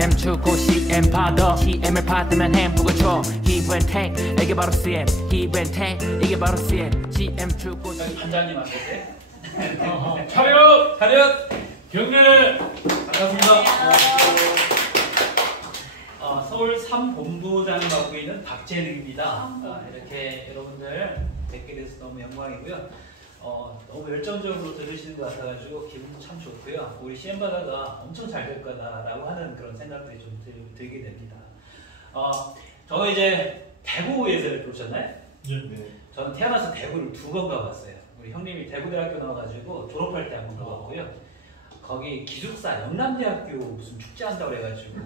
CM 주고 CM 받아 CM을 받으면 햄버거 줘 기브앤테이크 이게 바로 CM 기브앤테이크 이게 바로 CM CM 주고 반장님한테 차렷! 차렷! 경례! 반갑습니다. 서울 3본부장을 맡고 있는 박재능입니다. 이렇게 여러분들 뵙게 돼서 너무 영광이고요. 너무 열정적으로 들으시는 것 같아가지고 기분도 참 좋고요. 우리 CM바다가 엄청 잘 될 거다라고 하는 그런 생각들이 좀 들게 됩니다. 저는 이제 대구 예대를 보셨나요? 네. 저는 태어나서 대구를 2번 가봤어요. 우리 형님이 대구대학교 나와가지고 졸업할 때 한 번 가봤고요. 거기 기숙사 영남대학교 무슨 축제한다고 해가지고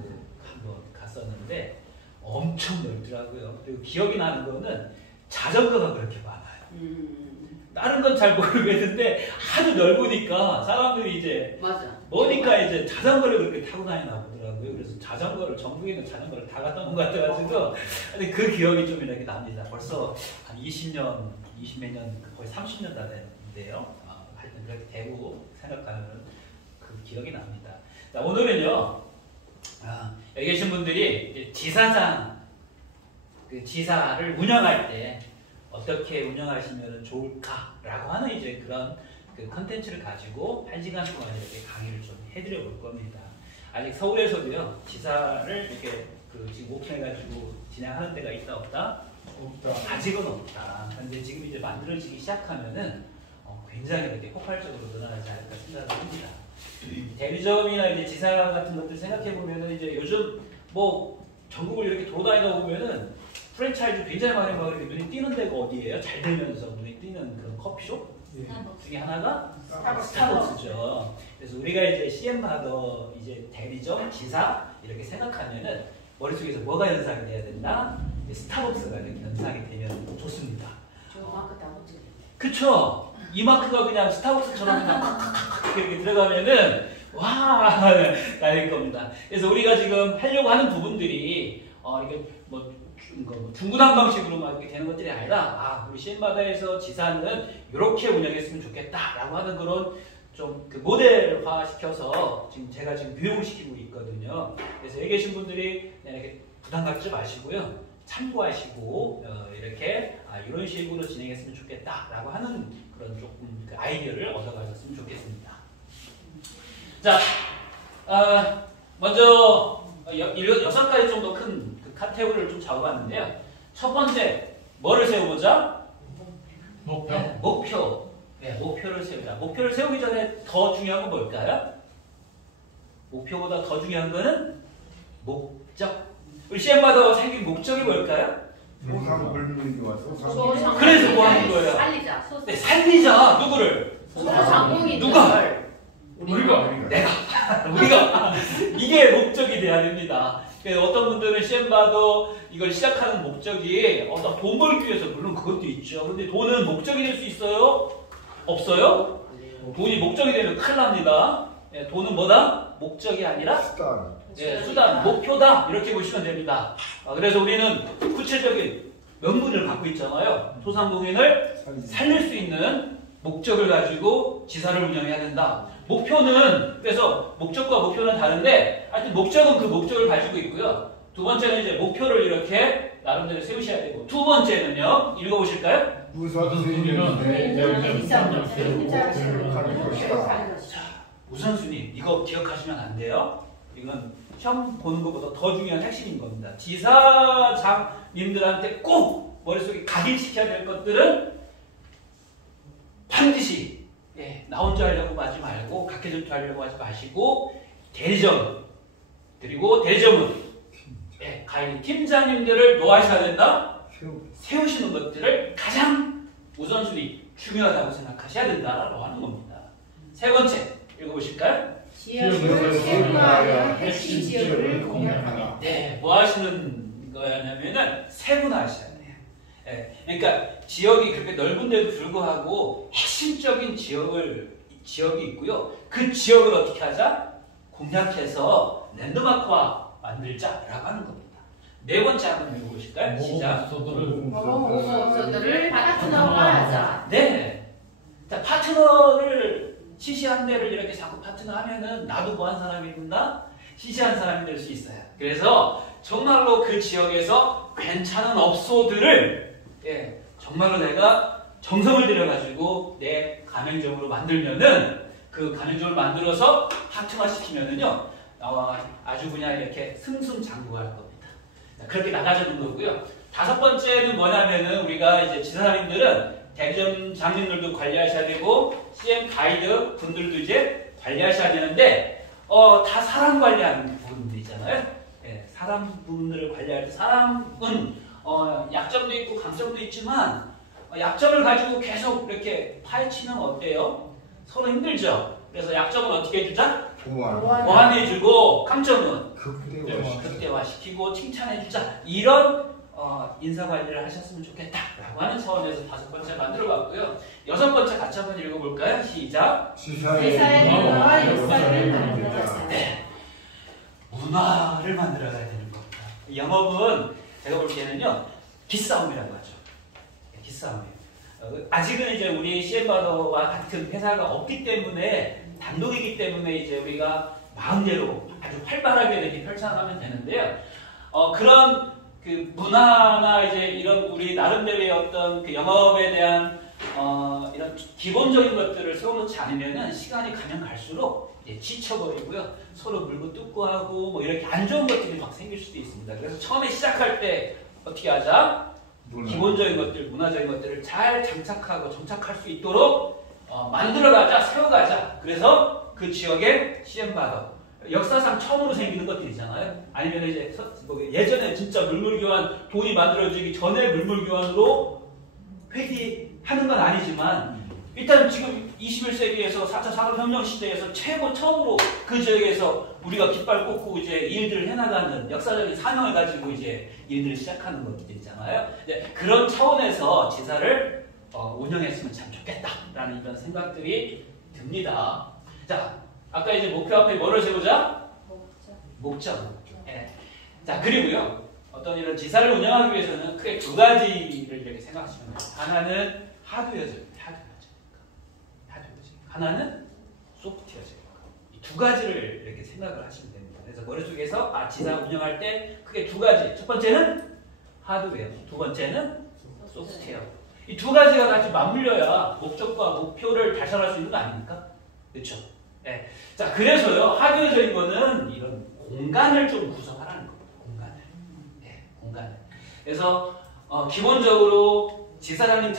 한번 갔었는데 엄청 넓더라고요. 그리고 기억이 나는 거는 자전거가 그렇게 많아요. 다른 건 잘 모르겠는데 하도 넓으니까 사람들이 이제 뭐니까 이제 자전거를 그렇게 타고 다니나 보더라고요. 그래서 자전거를 전국에 있는 자전거를 다 갖다 놓은 것 같아가지고 근데 그 기억이 좀 이렇게 납니다. 벌써 한 20년, 20몇 년, 거의 30년 다 됐는데요. 하여튼 그렇게 대구 생각하는 그 기억이 납니다. 자, 오늘은요. 여기 계신 분들이 지사장, 그 지사를 운영할 때 어떻게 운영하시면 좋을까라고 하는 이제 그런 그 컨텐츠를 가지고 1시간 동안 이렇게 강의를 좀 해드려 볼 겁니다. 아직 서울에서도요 지사를 이렇게 그 지금 오픈해가지고 진행하는 데가 있다 없다? 없다. 아직은 없다. 근데 지금 이제 만들어지기 시작하면은 굉장히 이렇게 폭발적으로 늘어나지 않을까 생각을 합니다. 대리점이나 이제 지사 같은 것들 생각해 보면은 이제 요즘 뭐 전국을 이렇게 돌아다니다 보면은 프랜차이즈 굉장히 많이 막 이렇게 눈이 띄는 데가 어디예요? 잘 되면서 눈이 띄는 그런 커피숍 중에 하나가 스타벅스죠. 그래서 우리가 이제 CM바다 이제 대리점, 지사 이렇게 생각하면은 머릿속에서 뭐가 연상이 돼야 된다? 스타벅스가 이렇게 연상이 되면 좋습니다. 저 마크 다 못지. 그쵸? 이 마크가 그냥 스타벅스처럼 그냥 이렇게 들어가면은 와 날릴 겁니다. 그래서 우리가 지금 하려고 하는 부분들이 이게 뭐 중구난 방식으로만 이렇게 되는 것들이 아니라 우리 CM바다에서 지사는 이렇게 운영했으면 좋겠다라고 하는 그런 좀 그 모델화 시켜서 지금 제가 지금 교육을 시키고 있거든요. 그래서 여기 계신 분들이 이렇게 부담 갖지 마시고요. 참고하시고 이렇게 이런 식으로 진행했으면 좋겠다라고 하는 그런 조금 그 아이디어를 얻어가셨으면 좋겠습니다. 자, 먼저 6가지 정도 큰 그 카테고리를 좀 잡아봤는데요. 첫 번째, 뭐를 세워보자? 목표. 네, 목표. 네, 목표를 세우자. 목표를 세우기 전에 더 중요한 건 뭘까요? 목표보다 더 중요한 거는 목적. 우리 CM바다가 생긴 목적이 뭘까요? 그래서 뭐 하는 거예요? 살리자. 네, 살리자. 누구를? 누가? 우리가. 내가. 우리가. 이게 목적이 돼야 됩니다. 어떤 분들은 CM바다 이걸 시작하는 목적이 돈 벌기 위해서 물론 그것도 있죠. 근데 돈은 목적이 될 수 있어요? 없어요? 돈이 목적이 되면 큰일 납니다. 돈은 뭐다? 목적이 아니라 수단, 목표다. 이렇게 보시면 됩니다. 그래서 우리는 구체적인 명분을 갖고 있잖아요. 소상공인을 살릴 수 있는 목적을 가지고 지사를 운영해야 된다. 목표는 그래서 목적과 목표는 다른데 하여튼 목적은 그 목적을 가지고 있고요. 두 번째는 이제 목표를 이렇게 나름대로 세우셔야 되고 두 번째는요. 읽어보실까요? 우선순위 이거 기억하시면 안 돼요. 이건 시험 보는 것보다 더 중요한 핵심인 겁니다. 지사장님들한테 꼭 머릿속에 각인시켜야 될 것들은 반드시 나 혼자 하려고 하지 말고 각계전투 하려고 하지 마시고 대리점 그리고 대리점은 가인 팀장님들을 뭐 하셔야 된다? 세우시는 것들을 가장 우선순위 중요하다고 생각하셔야 된다라고 하는 겁니다. 세 번째 읽어보실까요? 지역을 세분화하여 핵심 지역을 공략하라. 네, 뭐 하시는 거냐면은 세분화하셔야 돼요. 그러니까 지역이 그렇게 넓은데도 불구하고 핵심적인 지역이 있고요. 그 지역을 어떻게 하자? 공략해서 랜드마크화 만들자라고 하는 겁니다. 네 번째 한번 읽어보실까요? 시작. 모범업소들을 파트너화하자. 네. 자, 파트너를 시시한 데를 이렇게 자꾸 파트너 하면은 나도 뭐 한 사람이 된다? 시시한 사람이 될 수 있어요. 그래서 정말로 그 지역에서 괜찮은 업소들을 정말로 내가 정성을 들여가지고 내 가맹점으로 만들면은 그 가맹점을 만들어서 하트화 시키면은요 아주 그냥 이렇게 승승장구할 겁니다. 그렇게 나가자는 거고요. 다섯 번째는 뭐냐면은 우리가 이제 지사장님들은 대리점 장님들도 관리하셔야 되고 CM 가이드 분들도 이제 관리하셔야 되는데 다 사람 관리하는 부분도 있잖아요. 사람 부분들을 관리할 때 사람은 약점도 있고 강점도 있지만 약점을 가지고 계속 이렇게 파헤치면 어때요? 서로 힘들죠. 그래서 약점은 어떻게 해주자? 보완해주고 강점은 극대화시키고 칭찬해주자. 이런 인사관리를 하셨으면 좋겠다라고 하는 차원에서 다섯 번째 만들어봤고요. 여섯 번째 같이 한번 읽어볼까요? 시작. 시사의 문화와 역사를 만들자. 네, 문화를 만들어가야 되는 겁니다. 영업은 제가 볼 때는요 기싸움이라고 하죠. 기싸움이에요. 아직은 이제 우리 CM바더와 같은 회사가 없기 때문에 단독이기 때문에 이제 우리가 마음대로 아주 활발하게 이렇게 펼쳐나가면 되는데요. 그런 그 문화나 이제 이런 우리 나름대로의 어떤 그 영업에 대한 이런 기본적인 것들을 세워놓지 않으면은 시간이 가면 갈수록 지쳐버리고요. 서로 물고 뜯고 하고 뭐 이렇게 안 좋은 것들이 막 생길 수도 있습니다. 그래서 처음에 시작할 때 어떻게 하자? 기본적인 것들, 문화적인 것들을 잘 장착하고 정착할 수 있도록 만들어가자, 세워가자. 그래서 그 지역의 CM바더 역사상 처음으로 생기는 것들이잖아요. 아니면 이제 예전에 진짜 물물교환 돈이 만들어지기 전에 물물교환으로 회귀하는 건 아니지만 일단 지금 21세기에서 4차 산업혁명 시대에서 처음으로 그 지역에서 우리가 깃발 꽂고 이제 일들을 해나가는 역사적인 사명을 가지고 이제 일들을 시작하는 것들이잖아요. 그런 차원에서 제사를 운영했으면 참 좋겠다라는 이런 생각들이 듭니다. 자, 아까 이제 목표 앞에 뭐를 세우자? 목적. 자, 그리고요. 어떤 이런 지사를 운영하기 위해서는 크게 두 가지를 이렇게 생각하시면 돼요. 하나는 하드웨어적. 하나는 소프트웨어적. 이 두 가지를 이렇게 생각을 하시면 됩니다. 그래서 머릿속에서 지사 운영할 때 크게 두 가지. 첫 번째는 하드웨어, 두 번째는 소프트웨어. 이 두 가지가 같이 맞물려야 목적과 목표를 달성할 수 있는 거 아닙니까? 그렇죠? 네. 자, 그래서요, 하드웨어적인 거는 이런 공간을 좀 구성하라는 겁니다. 공간을. 네, 공간을. 그래서, 기본적으로 지사장님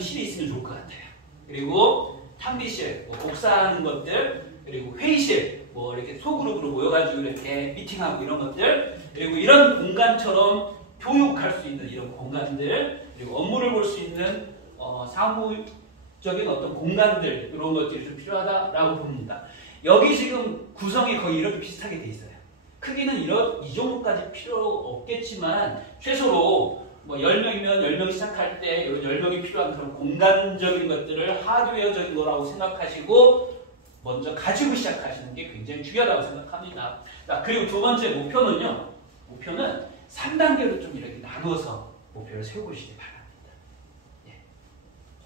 실이 있으면 좋을 것 같아요. 그리고 탕비실, 복사하는 것들, 그리고 회의실, 이렇게 소그룹으로 모여가지고 이렇게 미팅하고 이런 것들, 그리고 이런 공간처럼 교육할 수 있는 이런 공간들, 그리고 업무를 볼 수 있는, 사무적인 어떤 공간들, 이런 것들이 좀 필요하다라고 봅니다. 여기 지금 구성이 거의 이렇게 비슷하게 돼 있어요. 크기는 이 정도까지 필요 없겠지만, 최소로 10명이면 10명 시작할 때 10명이 필요한 그런 공간적인 것들을 하드웨어적인 거라고 생각하시고 먼저 가지고 시작하시는 게 굉장히 중요하다고 생각합니다. 자, 그리고 두 번째 목표는요. 목표는 3단계로 좀 이렇게 나누어서 목표를 세워보시기 바랍니다.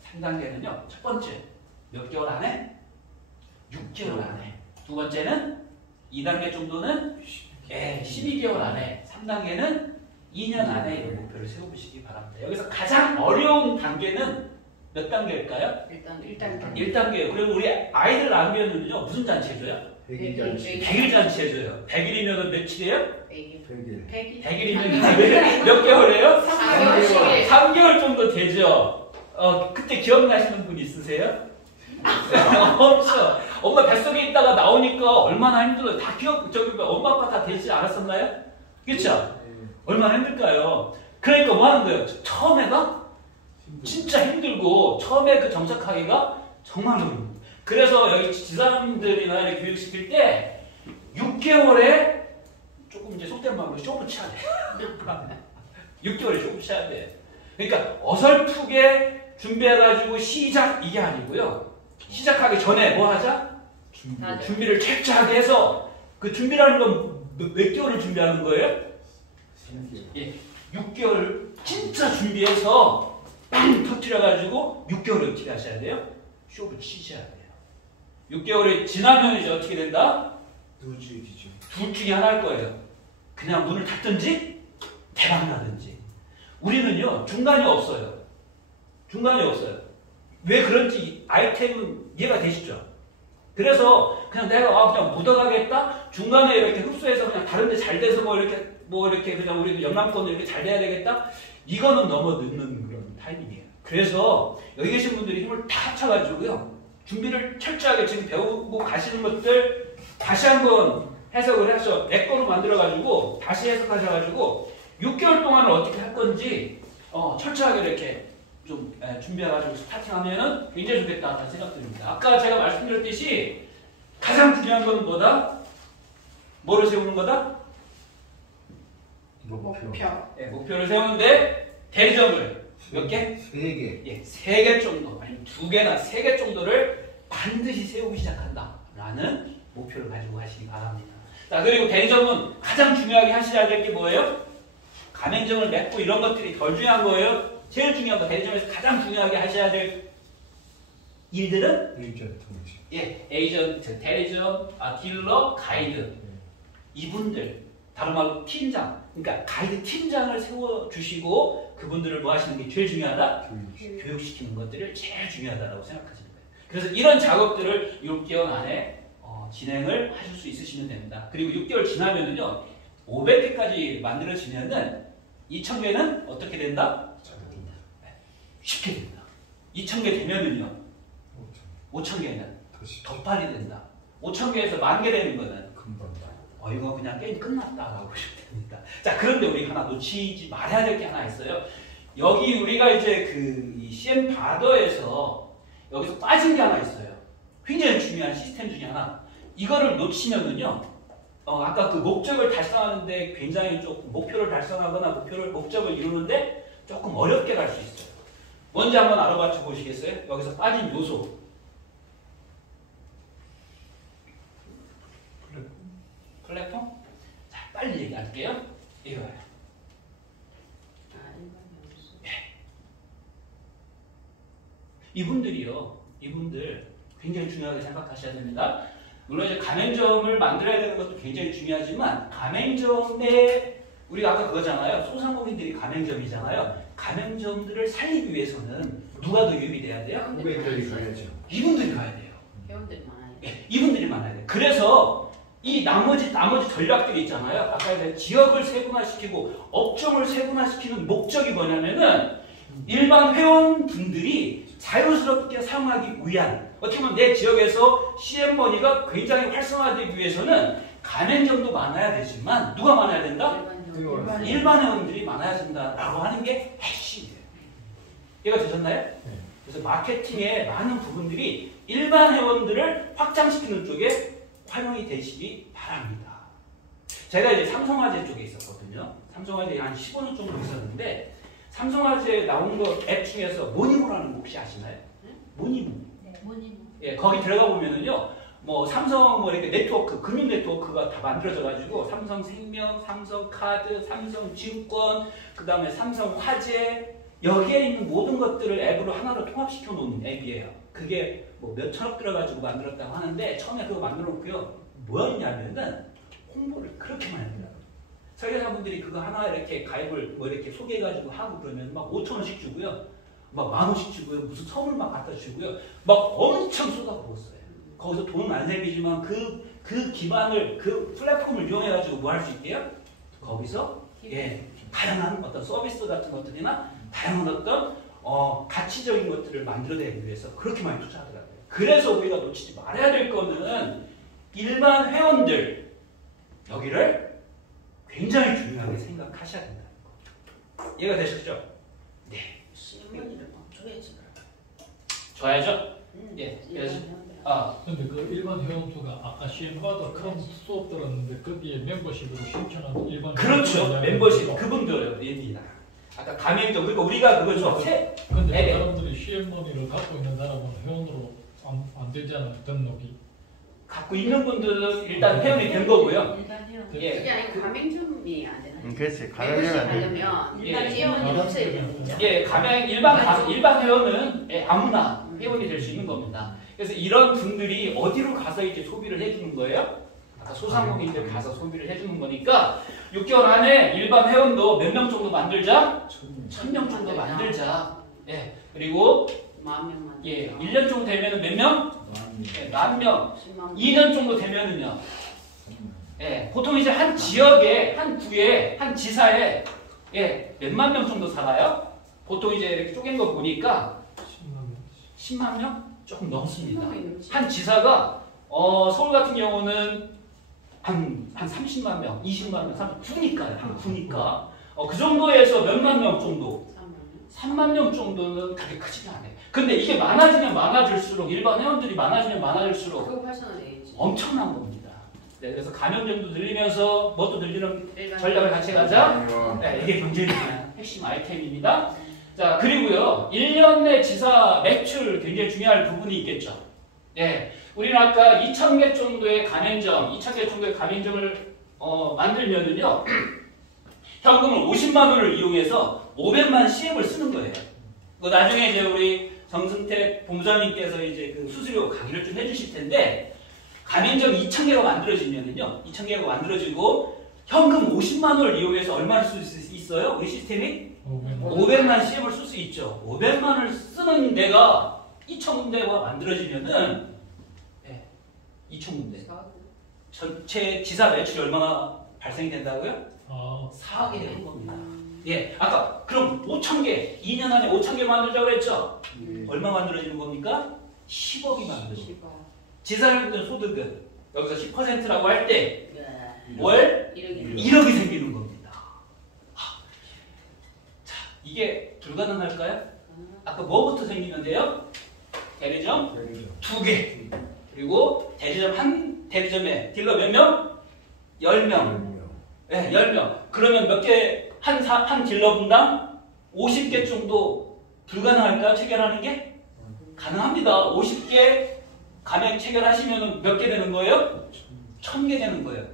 3단계는요. 첫 번째, 몇 개월 안에? 6개월 안에. 두 번째는 2단계 정도는 12개월 안에. 3단계는 2년 안에 이런 목표를 세워보시기 바랍니다. 여기서 가장 어려운 단계는 몇 단계일까요? 1단계예요. 그리고 우리 아이들 낳으면요 무슨 잔치 해줘요? 100일 잔치 해줘요. 100일이면 며칠이에요? 100일이면 몇 개월이에요? 3개월 정도 되죠. 그때 기억나시는 분 있으세요? 없어. 엄마 뱃속에 있다가 나오니까 얼마나 힘들어요. 다 엄마 아빠 다 되지 않았었나요? 그렇죠? 얼마나 힘들까요? 그러니까 뭐 하는 거예요? 처음에가 진짜 힘들고 처음에 그 정착하기가 정말 어려워요. 그래서 여기 지사님들이나 이렇게 교육시킬 때 6개월에 조금 이제 속된 말로 쇼부 쳐야 돼요. 6개월에 쇼부 쳐야 돼요. 그러니까 어설프게 준비해가지고 시작 이게 아니고요. 시작하기 전에 뭐 하자? 준비를 철저하게 해서 그 준비라는 건 몇 개월을 준비하는 거예요? 6개월 진짜 준비해서 빵 터뜨려가지고 6개월을 어떻게 하셔야 돼요? 쇼부 치셔야 돼요. 6개월이 지나면 이제 어떻게 된다? 누주이죠. 둘 중에 하나일 거예요. 그냥 문을 닫든지 대박 나든지. 우리는요 중간이 없어요. 중간이 없어요. 왜 그런지 아이템은 이해가 되시죠? 그래서 그냥 내가 그냥 묻어가겠다. 중간에 이렇게 흡수해서 그냥 다른데 잘 돼서 뭐 이렇게 그냥 우리 영남권은 이렇게 잘 돼야 되겠다. 이거는 넘어 늦는 그런 타이밍이에요. 그래서 여기 계신 분들이 힘을 다 합쳐가지고요 준비를 철저하게 지금 배우고 가시는 것들 다시 한번 해석을 해서 내 거로 만들어가지고 다시 해석하셔가지고 6개월 동안은 어떻게 할 건지 철저하게 이렇게 좀 준비해가지고 스타팅하면은 굉장히 좋겠다는 생각드립니다. 아까 제가 말씀드렸듯이 가장 중요한 건 뭐다? 뭐를 세우는 거다? 목표. 네, 목표를 세우는데 대리점을 몇 개? 3개. 예, 3개 정도, 아니면 2개나 3개 정도를 반드시 세우기 시작한다라는 목표를 가지고 하시기 바랍니다. 자, 그리고 대리점은 가장 중요하게 하셔야 될 게 뭐예요? 가맹점을 맺고 이런 것들이 덜 중요한 거예요. 제일 중요한 거, 대리점에서 가장 중요하게 하셔야 될 일들은 에이전트. 예, 에이전트, 대리점, 딜러, 가이드. 이분들, 다른 말로 팀장, 그러니까 가이드 팀장을 세워주시고 그분들을 뭐 하시는 게 제일 중요하다? 교육시키는 것들을 제일 중요하다고 생각하시는 거예요. 그래서 이런 작업들을 6개월 안에 진행을 하실 수 있으시면 됩니다. 그리고 6개월 지나면은요, 500개까지 만들어지면은 2,000개는 어떻게 된다? 쉽게 됩니다. 2,000개 되면은요, 5,000개는 더 빨리 된다. 5,000개에서 10,000개 되는 거는 금방. 이거 그냥 게임 끝났다라고 보시면 됩니다. 자, 그런데 우리 하나 놓치지 말아야 될 게 하나 있어요. 여기 우리가 이제 이 CM 바더에서 여기서 빠진 게 하나 있어요. 굉장히 중요한 시스템 중에 하나. 이거를 놓치면은요, 아까 그 목적을 달성하는데 굉장히 조금 목표를 달성하거나 목적을 이루는데 조금 어렵게 갈 수 있어요. 뭔지 한번 알아봐 보시겠어요? 여기서 빠진 요소. 플랫폼? 자, 빨리 얘기할게요. 이거예요. 이분들 굉장히 중요하게 생각하셔야 됩니다. 물론 이제 가맹점을 만들어야 되는 것도 굉장히 중요하지만 가맹점에 우리가 아까 그거잖아요. 소상공인들이 가맹점이잖아요. 가맹점들을 살리기 위해서는 누가 더 유입이 돼야 돼요? 후배들이 가야죠. 이분들이 가야 돼요. 회원들이 많아요. 예, 이분들이 많아야 돼요. 그래서 이 나머지 전략들이 있잖아요. 아까 이제 지역을 세분화시키고 업종을 세분화시키는 목적이 뭐냐면은 일반 회원분들이 자유스럽게 사용하기 위한, 어떻게 보면 내 지역에서 CM머니가 굉장히 활성화되기 위해서는 가맹점도 많아야 되지만 누가 많아야 된다? 일반 회원들이 많아야 된다라고 하는 게 핵심이에요. 이해가 되셨나요? 그래서 마케팅의 많은 부분들이 일반 회원들을 확장시키는 쪽에 활용이 되시기 바랍니다. 제가 이제 삼성화재 쪽에 있었거든요. 삼성화재에 한 15년 정도 있었는데 삼성화재 나온 거 앱 중에서 모니모라는 거 혹시 아시나요? 모니모. 네, 모니모. 예, 거기 들어가 보면은요, 뭐 삼성 뭐 이렇게 네트워크, 금융 네트워크가 다 만들어져가지고 삼성생명, 삼성카드, 삼성증권, 그 다음에 삼성화재 여기에 있는 모든 것들을 앱으로 하나로 통합시켜 놓은 앱이에요. 그게 뭐 몇 천억 들어가지고 만들었다고 하는데 처음에 그거 만들어 놓고요, 뭐였냐면은 홍보를 그렇게 많이 합니다. 설계사분들이 그거 하나 이렇게 가입을 뭐 이렇게 소개해가지고 하고 그러면 막 5,000원씩 주고요, 막 10,000원씩 주고요, 무슨 선물 막 갖다 주고요, 막 엄청 쏟아부었어요. 거기서 돈은 안 생기지만 그 기반을, 그 플랫폼을 이용해가지고 뭐 할 수 있게요? 거기서 다양한 어떤 서비스 같은 것들이나 다양한 어떤 가치적인 것들을 만들어내기 위해서 그렇게 많이 투자하더라고요. 그래서 우리가 놓치지 말아야 될 거는 일반 회원들, 여기를 굉장히 중요하게 생각하셔야 된다는 거. 이해가 되셨죠? 네. CM머니를 줘야지. 좋아야죠? 예. 그래서 근데 그 일반 회원수가 아까 CM바더 큰 수업 들었는데 거기에 멤버십으로 신청하는 일반 그렇죠. 멤버십 그분들입니다. 아까 가맹점, 그러니까 우리가 그거죠. 근데 사람들이 CM머니를 갖고 있는 사람은 회원으로 안 되잖아요. 등록이. 갖고 있는 분들은 일단 회원이 된 거고요. 일반 회원. 예. 그게 아니고 가맹점이 안 되나요? 그렇지. 멤버십 하려면 일반 회원이 없어야 되죠. 예, 가맹 일반 회원은 아무나 회원이 될 수 있는 겁니다. 그래서 이런 분들이 어디로 가서 이제 소비를 해주는 거예요? 아까 소상공인들 가서 소비를 해주는 거니까 6개월 안에 일반 회원도 몇 명 정도 만들자? 1000명 정도 만들자. 예. 그리고 10,000명만. 예, 1년 정도 되면은 몇 명? 예, 10,000명. 2년 정도 되면은요. 예, 보통 이제 한 지역에, 한 구에, 한 지사에 예, 몇만 명 정도 살아요? 보통 이제 이렇게 쪼갠 거 보니까 10만 명? 조금 넘습니다. 한 지사가 서울 같은 경우는 한 30만 명, 20만 명, 9니까요. 한 9니까. 그 정도에서 몇만 명 정도? 3만 명 정도는 그렇게 크지가 않아요. 근데 이게 많아지면 많아질수록 일반 회원들이 많아지면 많아질수록 그거 활성화되겠지. 엄청난 겁니다. 네, 그래서 감염증도 늘리면서 뭣도 늘리는 전략을 같이 가자. 네, 이게 경제에 대한 핵심 아이템입니다. 자, 그리고요. 1년 내 지사 매출 굉장히 중요할 부분이 있겠죠. 네, 우리는 아까 2,000개 정도의 가맹점, 2,000개 정도의 가맹점을 만들면은요. 현금을 50만 원을 이용해서 500만 CF을 쓰는 거예요. 나중에 이제 우리 정승택 본부장님께서 이제 그 수수료 강의를 좀 해주실 텐데, 가맹점 2,000개가 만들어지면은요, 2,000개가 만들어지고, 현금 50만 원을 이용해서 얼마를 쓸 수 있어요? 우리 시스템이? 500만 CF을 쓸 수 있죠. 500만을 쓰는 데가 2,000군데가 만들어지면은, 네, 2,000군데. 전체 지사 매출이 얼마나 발생이 된다고요? 4억이 되는 겁니다. 예, 아까 그럼 5,000개, 2년 안에 5,000개 만들자고 했죠? 얼마 만들어지는 겁니까? 10억이 만들어지는 겁니다. 지사님들 소득은 여기서 10%라고 할 때 월 1억이 생기는 겁니다. 자, 이게 불가능할까요? 아까 뭐부터 생기면 돼요? 대리점 2개. 그리고 대리점 한 대리점에 딜러 몇 명? 10명. 네, 10명. 그러면 몇 개, 한 딜러분당 50개 정도 불가능할까요? 체결하는 게? 가능합니다. 50개 가맹 체결하시면 몇 개 되는 거예요? 1,000개 되는 거예요.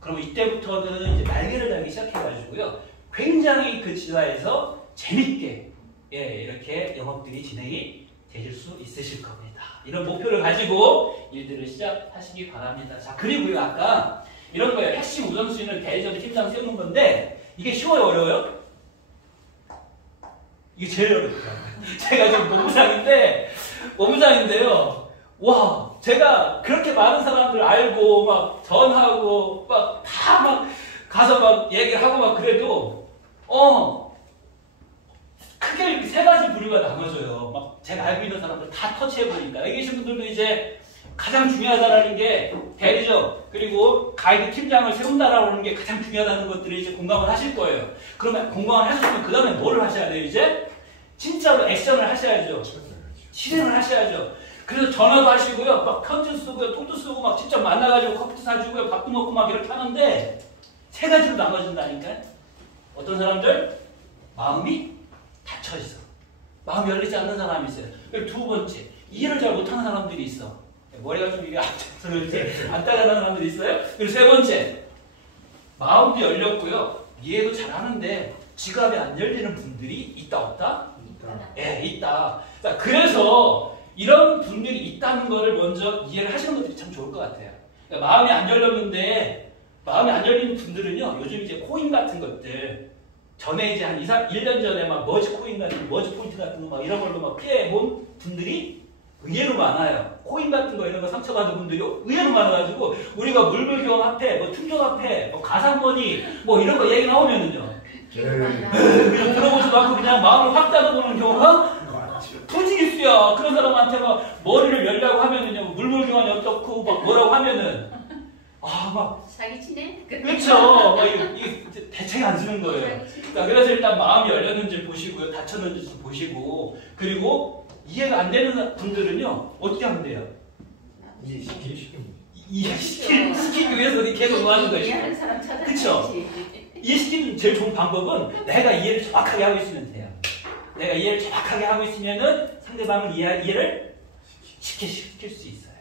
그럼 이때부터는 이제 날개를 달기 시작해가지고요. 굉장히 그 지사에서 재밌게 예, 이렇게 영업들이 진행이 되실 수 있으실 겁니다. 이런 목표를 가지고 일들을 시작하시기 바랍니다. 자, 그리고요. 아까 이런 거예요. 핵심 우선순위는 대리점 팀장 세우는 건데 이게 쉬워요? 어려워요? 이게 제일 어렵더라고요. 제가 지금 본부장인데요. 와, 제가 그렇게 많은 사람들 알고 막 전하고 막 다 막 가서 막 얘기하고 막 그래도 크게 이렇게 세 가지 부류가 나눠져요. 막 제가 알고 있는 사람들 다 터치해보니까 여기 계신 분들도 이제 가장 중요하다라는 게 대리점 그리고 가이드 팀장을 세운다라고 하는 게 가장 중요하다는 것들을 이제 공감을 하실 거예요. 그러면 공감을 하셨으면 그 다음에 뭐를 하셔야 돼요? 이제 진짜로 액션을 하셔야죠. 실행을 하셔야죠. 그래서 전화도 하시고요, 막 편지 쓰고요, 톡도 쓰고 막 직접 만나가지고 커피도 사주고요, 밥도 먹고 막 이렇게 하는데 세 가지로 나눠진다니까요. 어떤 사람들 마음이 닫혀 있어. 마음이 열리지 않는 사람이 있어요. 그리고 두 번째 이해를 잘 못하는 사람들이 있어. 머리가 좀 이게 안 따라가는 사람들이 있어요. 그리고 세 번째 마음도 열렸고요, 이해도 잘 하는데 지갑이 안 열리는 분들이 있다 없다? 예, 있다. 자, 그래서 이런 분들이 있다는 거를 먼저 이해를 하시는 것들이 참 좋을 것 같아요. 그러니까 마음이 안 열렸는데 마음이 안 열리는 분들은요, 요즘 이제 코인 같은 것들 전에 이제 한 1년 전에 막 머지 코인 같은 머지 포인트 같은 거 막 이런 걸로 막 피해 본 분들이 의외로 많아요. 코인 같은 거 이런 거 상처받은 분들이 의외로 많아가지고 우리가 물물교환화폐, 뭐 충전화폐, 뭐 가상머니 뭐 이런 거 얘기 나오면은요, 그냥 들어보지도 않고 그냥 마음을 확 닫아보는 경우가 부지기수야. 그런 사람한테 막 머리를 열려고 하면은요, 물물교환이 어떻고 막 뭐라고 하면은 막 사기치네? 그렇죠. 막 이게 대책이 안 쓰는 거예요. 자, 그래서 일단 마음이 열렸는지 보시고요, 닫혔는지 보시고, 그리고 이해가 안 되는 분들은요 어떻게 하면 돼요? 이해시키기 위해서 계속 뭐 하는 거예요. 이해하는 사람 찾아야지. 그렇죠. 이해시키는 제일 좋은 방법은 내가 이해를 정확하게 하고 있으면 돼요. 내가 이해를 정확하게 하고 있으면은 상대방을 이해를 시킬 수 있어요.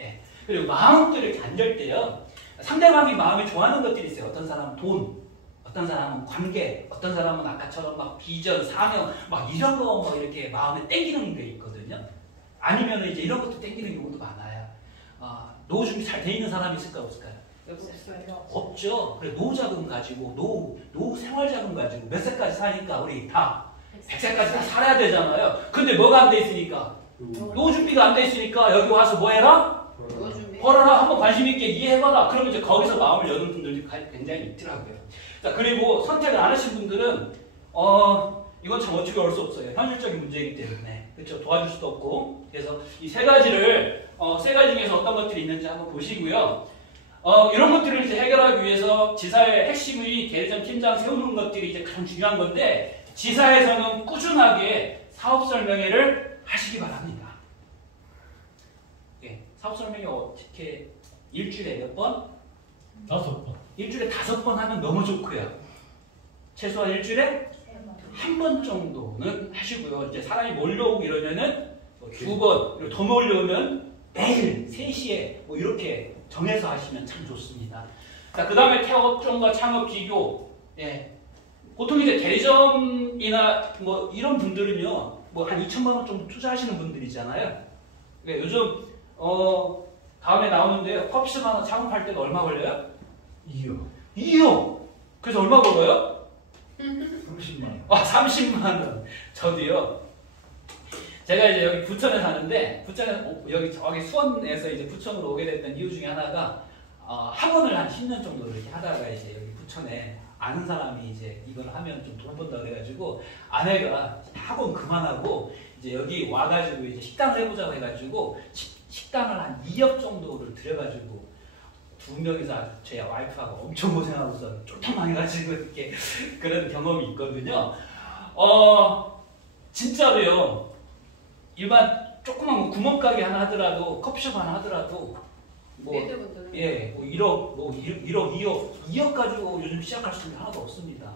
예. 그리고 마음도 이렇게 안 될 때요, 상대방이 마음에 좋아하는 것들이 있어요. 어떤 사람은 돈, 어떤 사람은 관계, 어떤 사람은 아까처럼 막 비전, 사명, 막 이런 거 뭐 이렇게 마음에 땡기는 게 있거든요. 아니면 이제 이런 것도 땡기는 경우도 많아요. 노후 준비 잘 돼 있는 사람이 있을까 없을까요? 없죠. 그래 노후자금 가지고 노후 생활자금 가지고 몇 세까지 사니까 우리 다 100세까지 다 살아야 되잖아요. 근데 뭐가 안 돼 있으니까 노후 준비가 안 돼 있으니까 여기 와서 뭐 해라? 벌어라. 한번 관심 있게 이해해봐라. 그러면 이제 거기서 마음을 여는 분들이 굉장히 있더라고요. 자, 그리고 선택을 안 하신 분들은 이건 참 어떻게 할 수 없어요. 현실적인 문제이기 때문에 그렇죠. 도와줄 수도 없고. 그래서 이 세 가지를 세 가지 중에서 어떤 것들이 있는지 한번 보시고요. 이런 것들을 이제 해결하기 위해서 지사의 핵심이 대리점 팀장 세우는 것들이 이제 가장 중요한 건데 지사에서는 꾸준하게 사업 설명회를 하시기 바랍니다. 예, 사업 설명회 어떻게 일주일에 몇 번? 5번. 일주일에 5번 하면 너무 좋고요. 최소한 일주일에 한 번 정도는 하시고요. 이제 사람이 몰려오고 이러면은 2번, 그리고 더 몰려오면 매일 3시에 뭐 이렇게 정해서 하시면 참 좋습니다. 자, 그 다음에 태업종과 창업 비교. 예. 보통 이제 대리점이나 뭐 이런 분들은요, 뭐 한 2천만 원 정도 투자하시는 분들이잖아요. 네, 요즘, 다음에 나오는데요. 커피숍 하나 창업할 때가 얼마 걸려요? 2억. 그래서 얼마 벌어요? 30만 원. 30만 원. 저도요. 제가 이제 여기 부천에 사는데 부천에 여기 저기 수원에서 이제 부천으로 오게 됐던 이유 중에 하나가 학원을 한 10년 정도 이렇게 하다가 이제 여기 부천에 아는 사람이 이제 이걸 하면 좀 돈 번다 그래가지고 아내가 학원 그만하고 이제 여기 와가지고 이제 식당을 해보자고 해가지고 식당을 한 2억 정도를 들여가지고 2명이서 제 와이프하고 엄청 고생하고서 쫄탕망해가지고 이렇게 그런 경험이 있거든요. 진짜로요. 일반 조그만 구멍가게 하나 하더라도 커피숍 하나 하더라도 뭐 1억, 2억 가지고 요즘 시작할 수 있는 게 하나도 없습니다.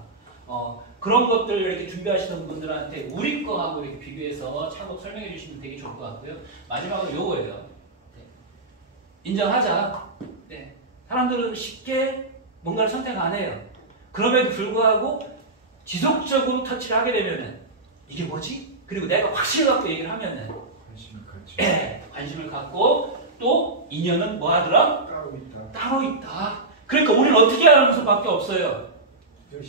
그런 것들 이렇게 준비하시는 분들한테 우리 거하고 이렇게 비교해서 창업 설명해 주시면 되게 좋을 것 같고요. 마지막으로 요거예요. 네. 인정하자. 네. 사람들은 쉽게 뭔가를 선택 안 해요. 그럼에도 불구하고 지속적으로 터치를 하게 되면은 이게 뭐지? 그리고 내가 확신을 갖고 얘기를 하면은 관심을 갖고 또 인연은 뭐 하더라? 따로 있다. 그러니까 우리는 어떻게 하는 수밖에 없어요.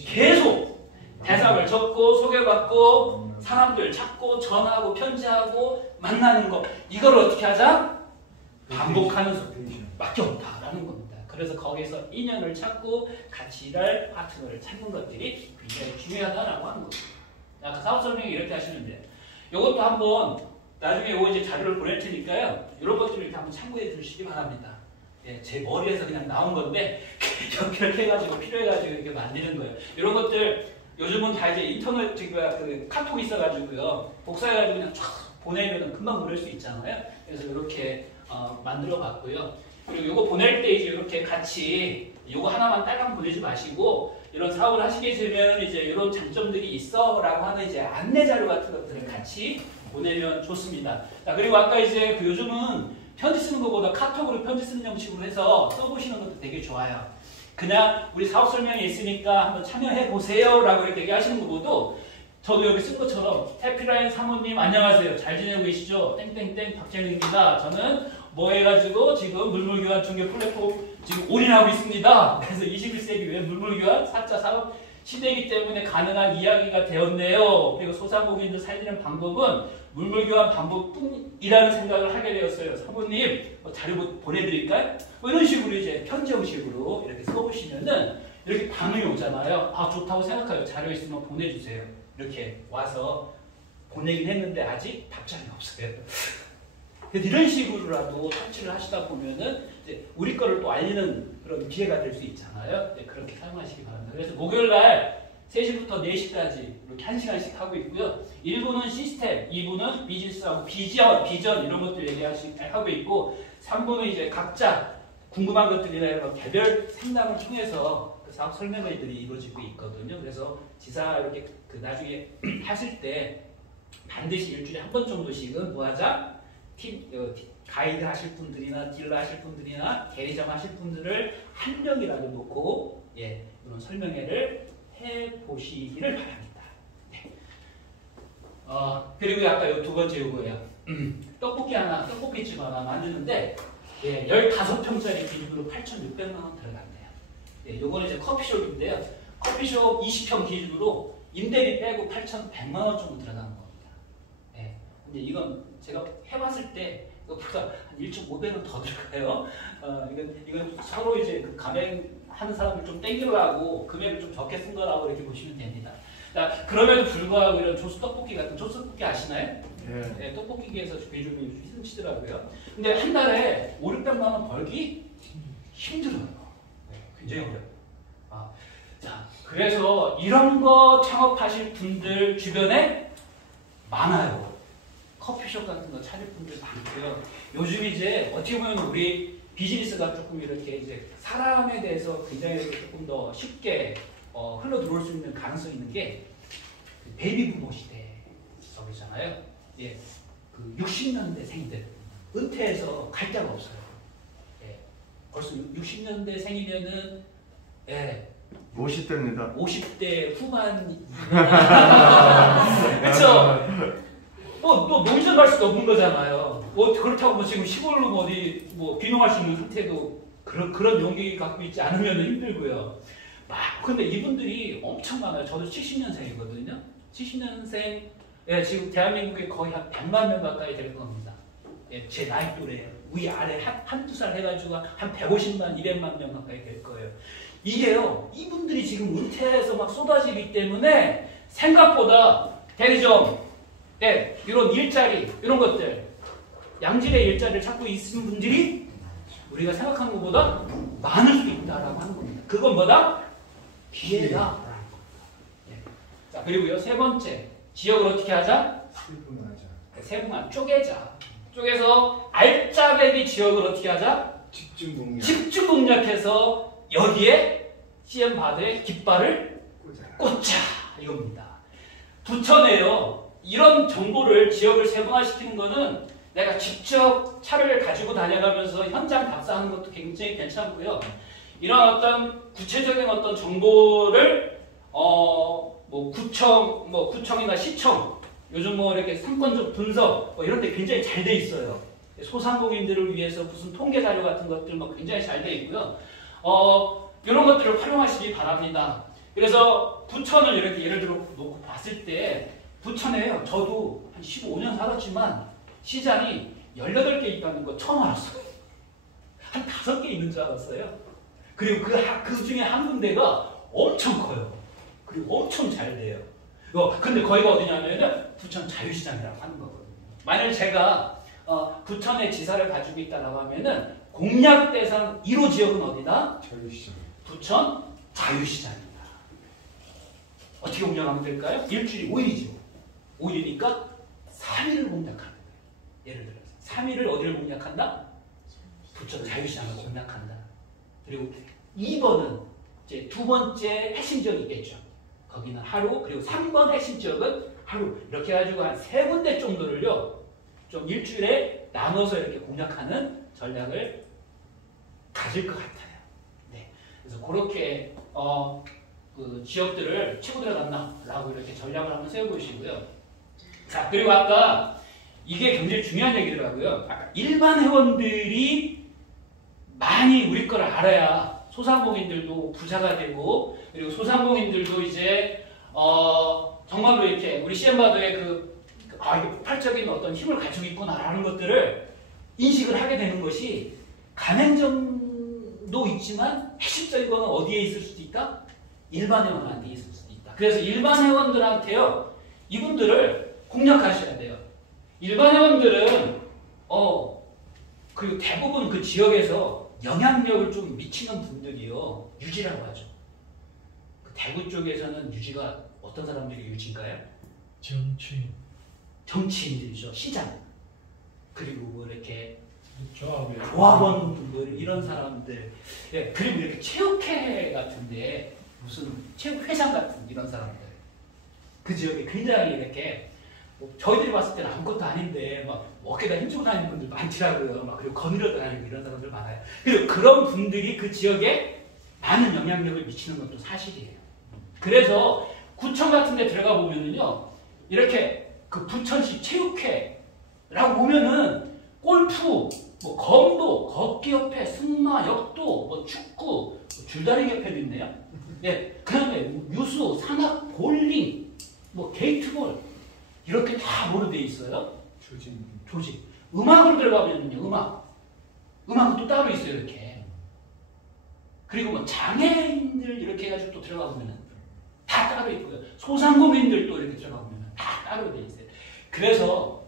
계속 대상을 적고 소개받고 사람들 찾고 전화하고 편지하고 만나는 거 이걸 어떻게 하자? 반복하는 수밖에 없다라는 겁니다. 그래서 거기서 인연을 찾고 같이 일할 파트너를 찾는 것들이 굉장히 중요하다라고 하는 겁니다. 아까 사업 설명이 이렇게 하시면 돼요. 이것도 한번 나중에 요 이제 자료를 보낼 테니까요. 이런 것들을 이렇게 한번 참고해 주시기 바랍니다. 예, 제 머리에서 그냥 나온 건데 이렇게 해가지고 필요해가지고 이렇게 만드는 거예요. 이런 것들 요즘은 다 이제 인터넷 그 카톡이 있어가지고요. 복사해가지고 그냥 쫙 보내면 금방 보낼 수 있잖아요. 그래서 이렇게 만들어봤고요. 그리고 이거 보낼 때 이제 이렇게 같이 이거 하나만 딸랑 보내지 마시고 이런 사업을 하시게 되면 이제 이런 장점들이 있어라고 하는 이제 안내 자료 같은 것들을 같이 보내면 좋습니다. 자, 그리고 아까 이제 그 요즘은 편지 쓰는 것보다 카톡으로 편지 쓰는 형식으로 해서 써보시는 것도 되게 좋아요. 그냥 우리 사업 설명이 있으니까 한번 참여해 보세요 라고 이렇게 얘기하시는 것보다 저도 여기 쓴 것처럼 해피라인 사모님 안녕하세요. 잘 지내고 계시죠? 땡땡땡 박재능입니다. 저는 뭐 해가지고 지금 물물교환 중개 플랫폼 지금 올인하고 있습니다. 그래서 21세기 왜 물물교환 4차 산업 시대이기 때문에 가능한 이야기가 되었네요. 그리고 소상공인들 살리는 방법은 물물교환 방법뿐이라는 생각을 하게 되었어요. 사모님 자료 보내드릴까요? 뭐 이런 식으로 이제 편지 형식으로 이렇게 써보시면은 이렇게 반응이 오잖아요. 아 좋다고 생각해요. 자료 있으면 보내주세요. 이렇게 와서 보내긴 했는데 아직 답장이 없어요. 이런 식으로라도 터치를 하시다 보면은 이제 우리 거를 또 알리는 그런 기회가 될 수 있잖아요. 네, 그렇게 사용하시기 바랍니다. 그래서 목요일날 3시부터 4시까지 이렇게 1시간씩 하고 있고요. 1부는 시스템, 2부는 비즈니스하고 비전 이런 것들 얘기하고 있고 3부는 이제 각자 궁금한 것들이나 이런 개별 상담을 통해서 그 사업 설명회들이 이루어지고 있거든요. 그래서 지사 이렇게 그 나중에 하실 때 반드시 일주일에 한 번 정도씩은 뭐 하자? 가이드 하실 분들이나 딜러 하실 분들이나 대리점 하실 분들을 한 명이라도 놓고 이런 설명회를 해보시기를 바랍니다. 네. 그리고 아까 요 두 번째 요거예요. 떡볶이집 하나 만드는데 예, 15평짜리 기준으로 8,600만 원 들어간대요. 예, 요거는 이제 커피숍인데요. 커피숍 20평 기준으로 임대비 빼고 8,100만 원 정도 들어가는 겁니다. 예, 근데 이건 제가 해봤을 때 이것보다 한 1,500원 더 들어가요. 이건 서로 이제 그 가맹하는 사람들 좀 땡기려고 금액을 좀 적게 쓴 거라고 이렇게 보시면 됩니다. 자, 그럼에도 불구하고 이런 조스 떡볶이 같은 조스 떡볶이 아시나요? 네, 떡볶이계에서 요즘 희생치더라고요. 근데 한 달에 500~600만 원 벌기 힘들어요. 네, 굉장히 어려워요. 자, 그래서 이런 거 창업하실 분들 주변에 많아요. 커피숍 같은 거 차릴 분들 많고요. 요즘 이제 어떻게 보면 우리 비즈니스가 조금 이렇게 이제 사람에 대해서 굉장히 조금 더 쉽게 흘러 들어올 수 있는 가능성이 있는 게 베이비 부모 시대적이잖아요. 예, 그 60년대 생들 은퇴해서 갈 데가 없어요. 예, 벌써 60년대 생이면은 예, 50대입니다. 50대 후반. 그렇죠. 뭐 논의전 갈 수도 없는 거잖아요. 뭐 그렇다고 뭐 지금 시골로 뭐 어디 뭐 귀농할 수 있는 상태도 그런 용기 갖고 있지 않으면 힘들고요. 근데 이분들이 엄청 많아요. 저도 70년생이거든요. 70년생, 예, 지금 대한민국에 거의 한 100만 명 가까이 될 겁니다. 예, 제 나이 또래 위아래 한두 살 해가지고 한 150만, 200만 명 가까이 될 거예요. 이게요, 이분들이 지금 은퇴해서 막 쏟아지기 때문에 생각보다 대리점, 예, 이런 일자리, 이런 것들, 양질의 일자리를 찾고 있는 분들이 우리가 생각하는 것보다 많을 수 있다라고 하는 겁니다. 그건 뭐다? 기회다. 예. 자, 그리고요, 세 번째, 지역을 어떻게 하자? 세분화, 쪼개자. 쪼개서 알짜배기 지역을 어떻게 하자? 집중 공략해서 여기에 CM바드의 깃발을 꽂자. 이겁니다. 부천에요, 이런 정보를 지역을 세분화시키는 거는 내가 직접 차를 가지고 다녀가면서 현장 답사하는 것도 굉장히 괜찮고요. 이런 어떤 구체적인 어떤 정보를 뭐 구청이나 시청, 요즘 뭐 이렇게 상권적 분석 뭐 이런 데 굉장히 잘 돼 있어요. 소상공인들을 위해서 무슨 통계 자료 같은 것들 뭐 굉장히 잘 돼 있고요. 이런 것들을 활용하시기 바랍니다. 그래서 부천을 이렇게 예를 들어 놓고 봤을 때 부천에요, 저도 한 15년 살았지만 시장이 18개 있다는 거 처음 알았어요. 한 5개 있는 줄 알았어요. 그리고 그 중에 한 군데가 엄청 커요. 그리고 엄청 잘 돼요. 근데 거기가 어디냐면 부천 자유시장이라고 하는 거거든요. 만약 제가 부천의 지사를 가지고 있다고 하면은 공략 대상 1호 지역은 어디다? 자유시장. 부천 자유시장입니다. 어떻게 공략하면 될까요? 일주일이 5일이죠. 5일이니까 3일을 공략하는 거예요. 예를 들어서 3일을 어디를 공략한다? 부천 자유시장을 공략한다. 그리고 2번은 이제 두 번째 핵심 지역이 있겠죠. 거기는 하루, 그리고 3번 핵심 지역은 하루. 이렇게 해가지고 한 3군데 정도를요, 좀 일주일에 나눠서 이렇게 공략하는 전략을 가질 것 같아요. 네. 그래서 그렇게 그 지역들을 치고 들어간다라고 이렇게 전략을 한번 세워보시고요. 자, 그리고 아까 이게 굉장히 중요한 얘기더라고요. 아까 일반 회원들이 많이 우리 걸 알아야 소상공인들도 부자가 되고, 그리고 소상공인들도 이제 정말로 이렇게 우리 CM바드의 이게 폭발적인 어떤 힘을 가지고 있구나라는 것들을 인식을 하게 되는 것이, 가맹점도 있지만 핵심적인 거는 어디에 있을 수도 있다? 일반 회원한테 있을 수도 있다. 그래서 일반 회원들한테요, 이분들을 공략하셔야 돼요. 일반 회원들은 그리고 대부분 그 지역에서 영향력을 좀 미치는 분들이요, 유지라고 하죠. 그 대구 쪽에서는 유지가 어떤 사람들이 유지인가요? 정치인들이죠. 시장, 그리고 뭐 이렇게 조합원 분들, 이런 사람들, 예, 그리고 이렇게 체육회 같은데 무슨 체육회장 같은 이런 사람들, 그 지역에 굉장히 이렇게 저희들이 봤을 때는 아무것도 아닌데 막 어깨다 힘주고 다니는 분들 많더라고요. 막 그리고 거느려 다니고 이런 사람들 많아요. 그리고 그런 분들이 그 지역에 많은 영향력을 미치는 것도 사실이에요. 그래서 구청 같은 데 들어가 보면은요, 이렇게 그 부천시 체육회라고 보면은 골프, 뭐 검도, 걷기협회, 승마, 역도, 뭐 축구, 뭐 줄다리기 협회도 있네요. 예, 그다음에 유수, 산악, 볼링, 뭐 게이트볼 이렇게 다 뭐로 돼 있어요? 조직. 음악을 들어가면요, 음악은 또 따로 있어요, 이렇게. 그리고 뭐 장애인들 이렇게 해가지고 또 들어가 보면은 다 따로 있고요. 소상공인들 또 이렇게 들어가 보면은 다 따로 돼 있어요. 그래서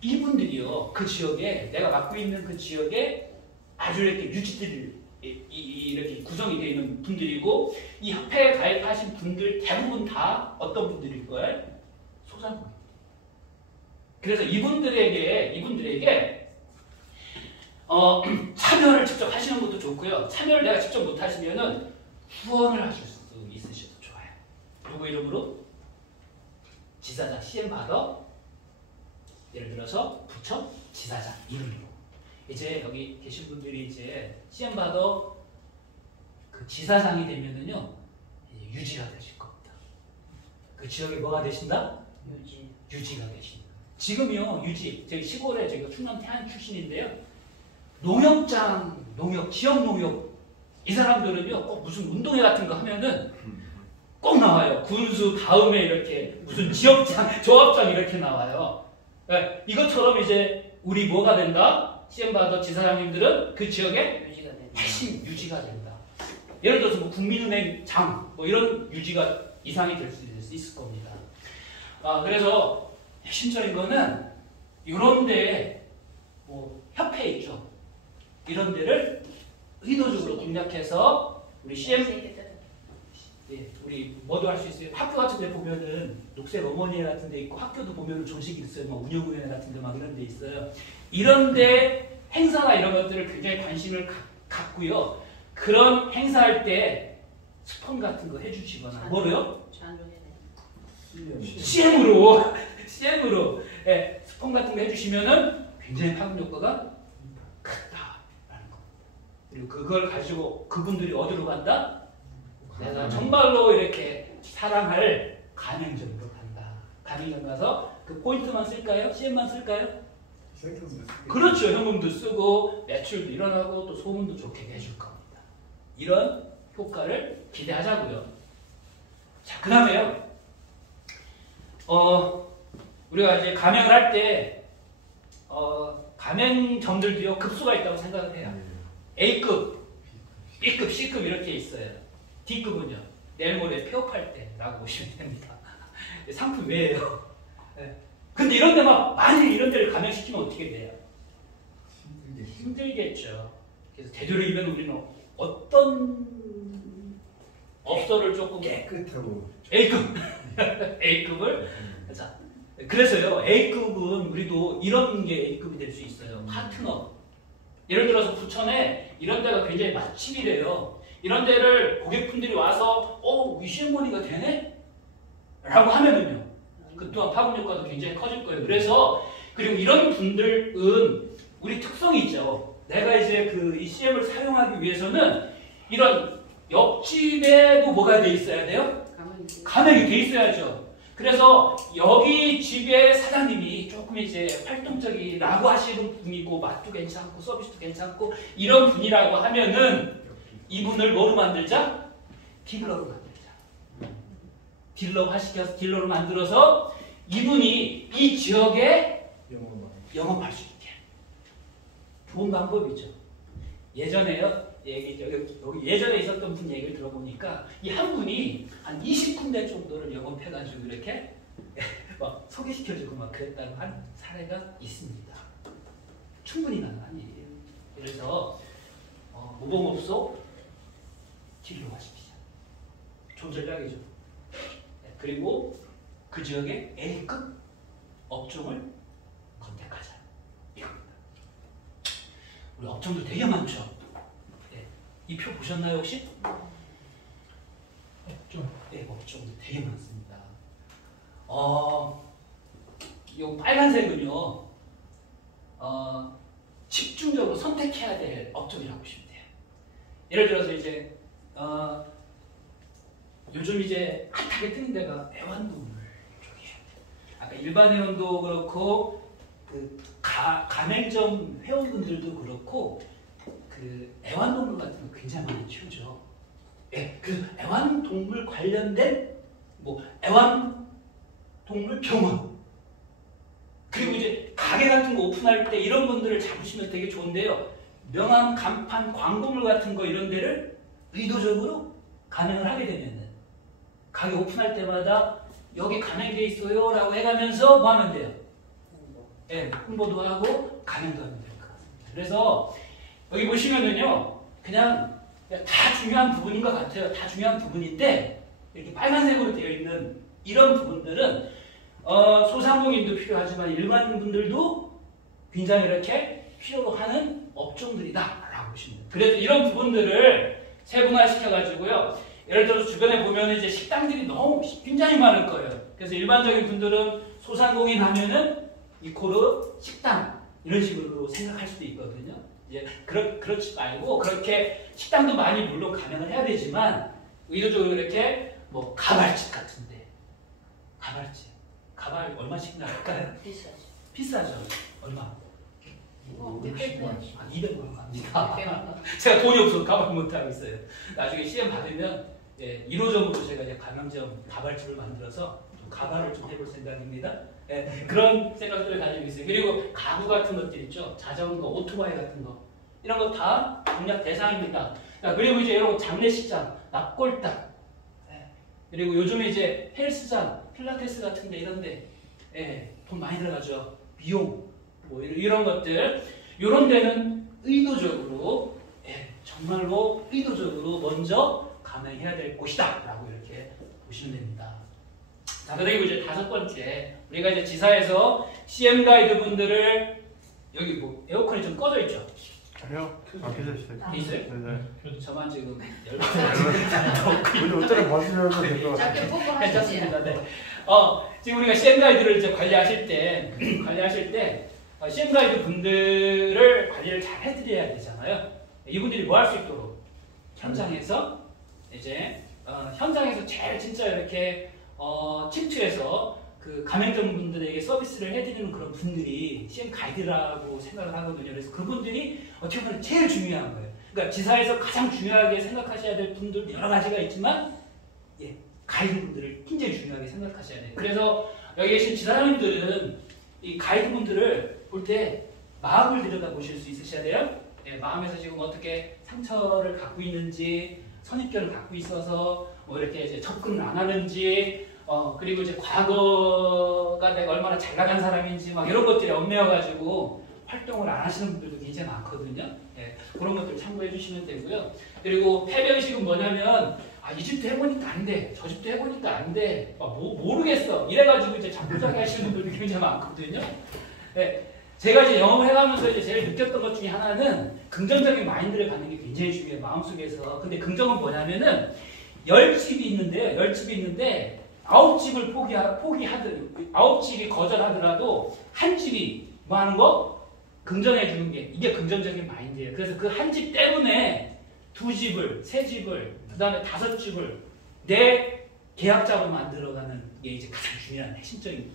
이분들이요, 그 지역에, 내가 맡고 있는 그 지역에 아주 이렇게 유지들이 이렇게 구성이 되어 있는 분들이고, 이 협회에 가입하신 분들 대부분 다 어떤 분들일 거예요? 소상공인. 그래서 이분들에게 참여를 직접 하시는 것도 좋고요. 참여를 내가 직접 못 하시면은 후원을 하실 수 있으셔도 좋아요. 누구 이름으로? 지사장 CM 받아. 예를 들어서 부처 지사장 이름으로. 이제 여기 계신 분들이 이제 CM 받아 그 지사장이 되면은요, 이제 유지가 되실 겁니다. 그 지역에 뭐가 되신다? 유지가 되신다. 지금요, 저희 시골에 저희가 충남 태안 출신인데요. 농협장, 지역 농협, 이 사람들은요, 꼭 무슨 운동회 같은 거 하면은 꼭 나와요. 군수 다음에 이렇게 무슨 지역장, 조합장 이렇게 나와요. 네, 이것처럼 이제 우리 뭐가 된다? CM받아 지사장님들은 그 지역에 핵심 유지가 된다. 예를 들어서 뭐 국민은행 장, 뭐 이런 유지가 이상이 될 수 있을 겁니다. 그래서 핵심적인 거는 이런데 뭐 협회 있죠. 이런 데를 의도적으로 공략해서 우리 CM 우리 뭐도 할 수 있어요. 학교 같은 데 보면은 녹색 어머니 같은 데 있고, 학교도 보면은 조직이 있어요. 뭐 운영위원회 같은 데 막 이런 데 있어요. 이런 데 행사나 이런 것들을 굉장히 관심을 갖고요. 그런 행사할 때 스폰 같은 거 해주시거나 뭐래요? CM으로 예, 스폰 같은 거 해주시면은 굉장히 파급 효과가 크다라는 겁니다. 그리고 그걸 가지고 그분들이 어디로 간다? 내가 정말로 이렇게 사랑할 가맹점으로 간다. 가맹점 가서 그 포인트만 쓸까요? CM만 쓸까요? 그렇죠. 현금도 쓰고 매출도 일어나고 또 소문도 좋게 해줄 겁니다. 이런 효과를 기대하자고요. 자, 그 다음에요. 우리가 이제 가맹을 할 때 가맹점들도요, 급수가 있다고 생각을 해요. A급, B급, C급 이렇게 있어요. D급은요, 내일 모레 폐업할 때라고 보시면 됩니다. 상품 외에요. 네. 근데 이런 데만, 만일 이런 데를 가맹시키면 어떻게 돼요? 힘들겠죠. 그래서 되도록이면 우리는 어떤 업소를 조금 깨끗하고 A급, A급을 자, 그래서요, A급은 우리도 이런 게 A급이 될 수 있어요. 파트너. 예를 들어서 부천에 이런 데가 굉장히 맛집이래요. 이런 데를 고객분들이 와서 위시엠머니가 되네? 라고 하면은요, 그 또한 파급 효과도 굉장히 커질 거예요. 그리고 이런 분들은 우리 특성이 있죠. 내가 이제 이 CM을 사용하기 위해서는 이런 옆집에도 뭐가 돼 있어야 돼요? 가맹이 돼 있어야죠. 그래서 여기 집의 사장님이 조금 이제 활동적이라고 하시는 분이고, 맛도 괜찮고 서비스도 괜찮고 이런 분이라고 하면은 이분을 뭐로 만들자? 딜러로 만들자. 딜러로 만들어서 이분이 이 지역에 영업할 수 있게. 좋은 방법이죠. 예전에요, 여기 예전에 있었던 분 얘기를 들어보니까 이 한 분이 한 20군데 정도를 영업해가지고 이렇게 막 소개시켜주고 막 그랬다고 한 사례가 있습니다. 충분히 가능한 일이에요. 그래서 모범업소 진로하십시오. 좋은 전략이죠. 그리고 그 지역의 A급 업종을 선택하자. 이겁니다. 우리 업종도 되게 많죠. 네. 이 표 보셨나요 혹시? 네, 업종도 되게 많습니다. 이 빨간색은요, 집중적으로 선택해야 될 업종이라고 보시면 돼요. 예를 들어서 이제 요즘 이제 핫하게 뜨는 데가 애완동물 쪽이에요. 아까 일반 애완도 그렇고 그 가맹점 회원분들도 그렇고 그 애완동물 같은 거 굉장히 많이 키우죠. 예, 그 애완동물 관련된 뭐 애완동물 병원 그리고 이제 가게 같은 거 오픈할 때 이런 분들을 잡으시면 되게 좋은데요. 명함, 간판, 광고물 같은 거 이런 데를 의도적으로 간행을 하게 되면은 가게 오픈할 때마다 여기 간행돼 있어요 라고 해가면서 뭐 하면 돼요? 예, 홍보도 하고 간행도 하면 될 것 같습니다. 그래서 여기 보시면은요 그냥 다 중요한 부분인 것 같아요. 다 중요한 부분인데 이렇게 빨간색으로 되어 있는 이런 부분들은 소상공인도 필요하지만 일반 분들도 굉장히 이렇게 필요로 하는 업종들이다라고 보시면 돼요. 그래서 이런 부분들을 세분화시켜가지고요. 예를 들어서 주변에 보면 이제 식당들이 너무 굉장히 많을 거예요. 그래서 일반적인 분들은 소상공인 하면은 이코르 식당 이런 식으로 생각할 수도 있거든요. 이제 그렇지 말고 그렇게 식당도 많이 물론 가맹을 해야 되지만 의도적으로 이렇게 뭐 가발집 같은데 가발 얼마씩 나갈까요? 비싸죠. 비싸죠. 얼마? 몇백 원. 200원 갑니다. 100원. 제가 돈이 없어서 가발 못 하고 있어요. 나중에 CM 받으면 1호점으로 제가 이제 가맹점 가발집을 만들어서 좀 가발을 좀 해볼 생각입니다. 그런 생각들을 가지고 있어요. 그리고 가구 같은 것들 있죠. 자전거, 오토바이 같은 거 이런 거 다 공략 대상입니다. 그리고 이제 이런 장례식장, 납골당 그리고 요즘에 이제 헬스장, 필라테스 같은데 이런데 돈 많이 들어가죠. 비용 뭐 이런 것들 이런 데는 의도적으로 정말로 의도적으로 먼저 감행해야 될 곳이다 라고 이렇게 보시면 됩니다. 자, 그리고 이제 5번째 우리가 이제 지사에서 CM 가이드 분들을 여기 뭐 에어컨이 좀 꺼져 있죠? 해요? 켜져 있어요. 있어요? 네네. 저만 지금 우리 어쩌면 봐주셔도 될 것 같아요. 짧게 보고 하시지. 괜찮습니다. 네. 지금 우리가 CM 가이드를 이제 관리하실 때 CM 가이드 분들을 관리를 잘 해드려야 되잖아요. 이분들이 뭐 할 수 있도록 현장에서 이제 현장에서 제일 진짜 이렇게 침투해서 그 가맹점 분들에게 서비스를 해드리는 그런 분들이 CM 가이드라고 생각을 하거든요. 그래서 그분들이 어떻게 보면 제일 중요한 거예요. 그러니까 지사에서 가장 중요하게 생각하셔야 될 분들도 여러 가지가 있지만 가이드 분들을 굉장히 중요하게 생각하셔야 돼요. 그래서 여기 계신 지사장님들은 이 가이드 분들을 볼 때 마음을 들여다보실 수 있으셔야 돼요. 마음에서 지금 어떻게 상처를 갖고 있는지, 선입견을 갖고 있어서 뭐 이렇게 이제 접근을 안 하는지, 그리고 이제 과거가 내가 얼마나 잘 나간 사람인지 막 이런 것들이 얽매여가지고 활동을 안 하시는 분들도 굉장히 많거든요. 그런 것들 참고해 주시면 되고요. 그리고 패배의식은 뭐냐면 이 집도 해보니까 안 돼, 저 집도 해보니까 안 돼, 모르겠어 이래가지고 이제 자꾸자기 하시는 분들이 굉장히 많거든요. 제가 이제 영업을 해가면서 이제 제일 느꼈던 것 중에 하나는 긍정적인 마인드를 갖는 게 굉장히 중요해요. 마음속에서. 근데 긍정은 뭐냐면은 10집이 있는데 9집을 포기하든 9집이 거절하더라도 한 집이 뭐 하는 거? 긍정해 주는 게 이게 긍정적인 마인드예요. 그래서 그 한 집 때문에 2집을, 3집을, 그 다음에 5집을 내 계약자로 만들어가는 게 이제 가장 중요한 핵심적인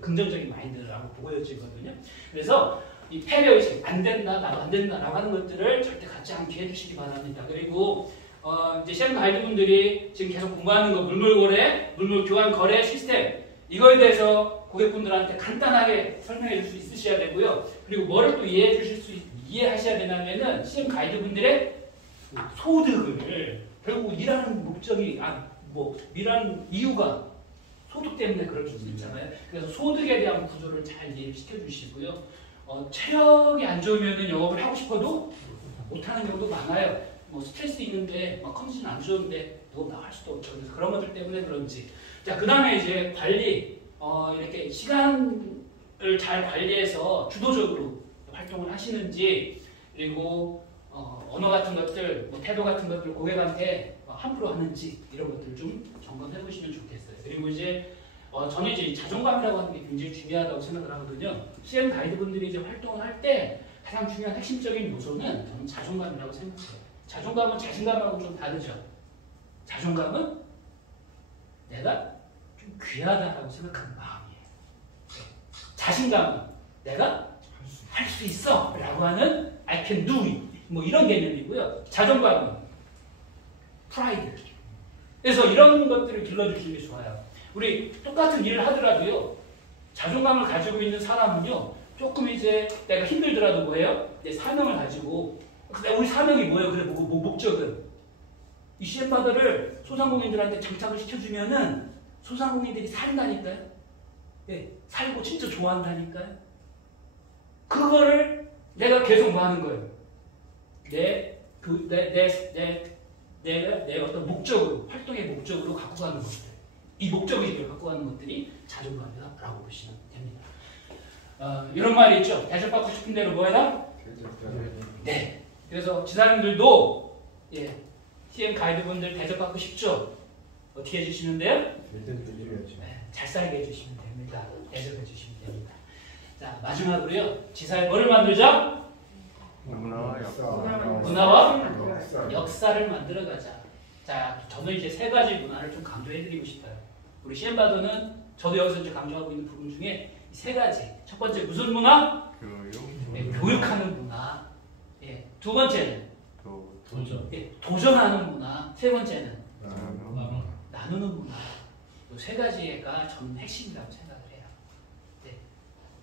긍정적인 마인드라고 보여지거든요. 그래서 이 패배의식, 안 된다, 나도 안 된다라고 하는 것들을 절대 갖지 않게 해주시기 바랍니다. 그리고 이제 CM 가이드분들이 지금 계속 공부하는 거 물물거래, 물물교환 거래 시스템 이거에 대해서 고객분들한테 간단하게 설명해 줄 수 있으셔야 되고요. 그리고 뭐를 또 이해하셔야 되냐면은 CM 가이드분들의 소득을 결국 일하는 목적이 일하는 이유가 소득 때문에 그럴 수도 있잖아요. 그래서 소득에 대한 구조를 잘 이해시켜 주시고요. 체력이 안 좋으면 영업을 하고 싶어도 못하는 경우도 많아요. 뭐 스트레스 있는데 컨디션 안 좋은데 누워 나갈 수도 없죠. 그래서 그런 것들 때문에 그런지. 자, 그 다음에 이제 관리, 이렇게 시간을 잘 관리해서 주도적으로 활동을 하시는지, 그리고 언어 같은 것들, 뭐 태도 같은 것들 고객한테 함부로 하는지 이런 것들 좀 점검해 보시면 좋겠어요. 그리고 이제 저는 이제 자존감이라고 하는 게 굉장히 중요하다고 생각을 하거든요. CM 가이드분들이 이제 활동을 할 때 가장 중요한 핵심적인 요소는 저는 자존감이라고 생각해요. 자존감은 자신감하고 좀 다르죠. 자존감은 내가 좀 귀하다라고 생각하는 마음이에요. 자신감은 내가 수 있어 라고 하는 I can do it 뭐 이런 개념이고요. 자존감은 프라이드. 그래서 이런 것들을 길러주시는 게 좋아요. 우리 똑같은 일을 하더라도요. 자존감을 가지고 있는 사람은요. 조금 이제 내가 힘들더라도 뭐예요? 내 사명을 가지고 근데 우리 사명이 뭐예요? 그래 목적은 이 CM파더를 소상공인들한테 장착을 시켜주면은 소상공인들이 산다니까요. 예, 살고 진짜 좋아한다니까요. 그거를 내가 계속 뭐 하는 거예요? 내 어떤 목적으로, 활동의 목적으로 갖고 가는 것들. 이 목적의식을 갖고 가는 것들이 자존감이다라고 보시면 됩니다. 이런 말이 있죠. 대접받고 싶은 대로 뭐 해라? 네. 그래서 지사님들도 예, CM 가이드분들 대접받고 싶죠? 어떻게 해주시는데요? 네, 잘 살게 해주시면 됩니다. 대접해 주시면 됩니다. 자, 마지막으로요. 지사에 뭐를 만들자? 문화와 역사를 만들어가자. 자, 저는 이제 세 가지 문화를 좀 강조해드리고 싶어요. 우리 CM바더는 저도 여기서 이제 강조하고 있는 부분 중에 세 가지. 첫 번째 무슨 문화? 네, 교육하는 문화. 예, 두 번째는 도전. 예, 도전하는 문화. 세 번째는 나누는 문화. 이 세 가지가 저는 핵심이라고 생각을 해요. 네.